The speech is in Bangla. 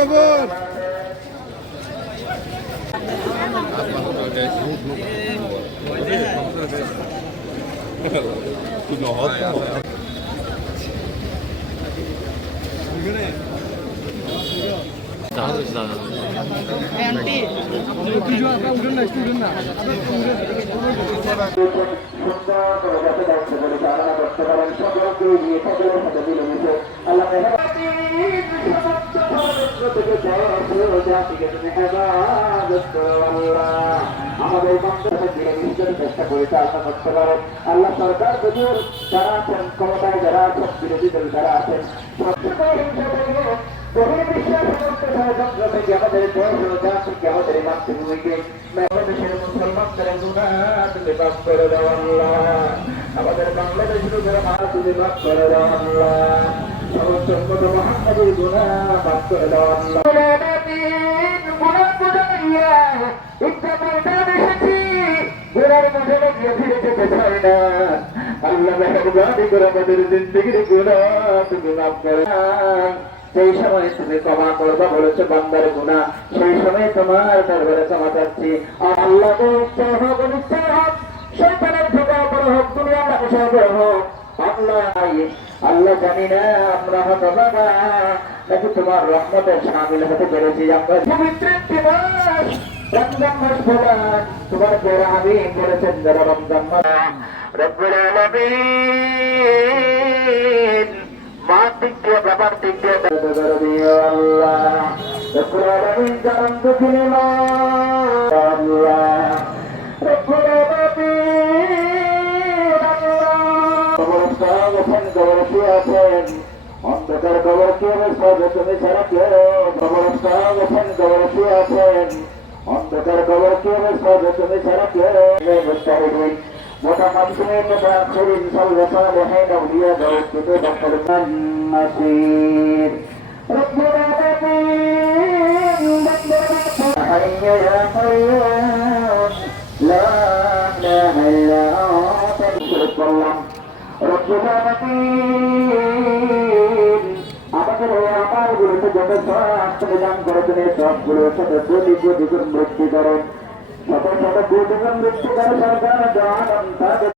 খবর? আমাদের চেষ্টা করেছে আশা করতে পারেন আল্লাহ সরকার যদিও যারা আছেন ক্ষমতায় যারা আছেন বিরোধী দল যারা আছেন বহির্বিশ্বের সমস্ত ষড়যন্ত্র থেকে আমাদের দেশ ও জাতিকে আমাদের মাতৃভূমিকে বাংলাদেশের মুসলমানদের গুনাহ তুমি মাফ করে দাও আল্লাহ। আমাদের বাংলাদেশের উপরে মাফ তুমি মাফ করে দাও আল্লাহ। সমস্ত উম্মত মুহাম্মাদের গুনাহ মাফ করে দাও আল্লাহ। আল্লাহ মেহরবানি করে আমাদের জিন্দেগির গুনাহ তুমি মাফ করে দাও। সেই সময় তুমি ক্ষমা করবা বলেছো বান্দার গুনাহ, সেই সময় তোমার দরবারে ক্ষমা চাচ্ছি। আল্লাহ শয়তানের ধোঁকা বড় হোক, দুনিয়া ব্যবসা বড় হোক, আল্লাহ জানি না আমরা হতভাগা নাকি তোমার রহমতের শামিল হতে পেরেছি। আমরা পবিত্র দিবস রমজান মাস বলা তোমার যারা আমি বলেছেন যারা রমজান মাস রব্বুল আলামিন মার দিক দিয়ে বাবার দিক দিয়ে আল্লাহ রব্বুল আলামিন জানান দুঃখিনী মা আল্লাহ রব্বুল আলামিন অন্ধকার কবর কে তুমি ছাড়া কে খবরস্থান কবর শুয়ে আছেন অন্ধকার কবর কে তুমি ছাড়া কে মুস্তাহিদিন মোটা মাসুমিন মুতাআখিরিন সালসালিহিন আউলিয়া দাউদ দখল নাসির রব্বুল আলামিন হাইয়া ইয়া কাইয়ুম লা ইলাহা ইল্লা আনতা রব্বুল আলামিন আমাদের আমার গুলোতে যত সব দান করে তুমি সবগুলো সাথে দ্বিগুণ মৃত্যু করেন শত শত দ্বিগুণ মৃত্যু করে সরকার জানান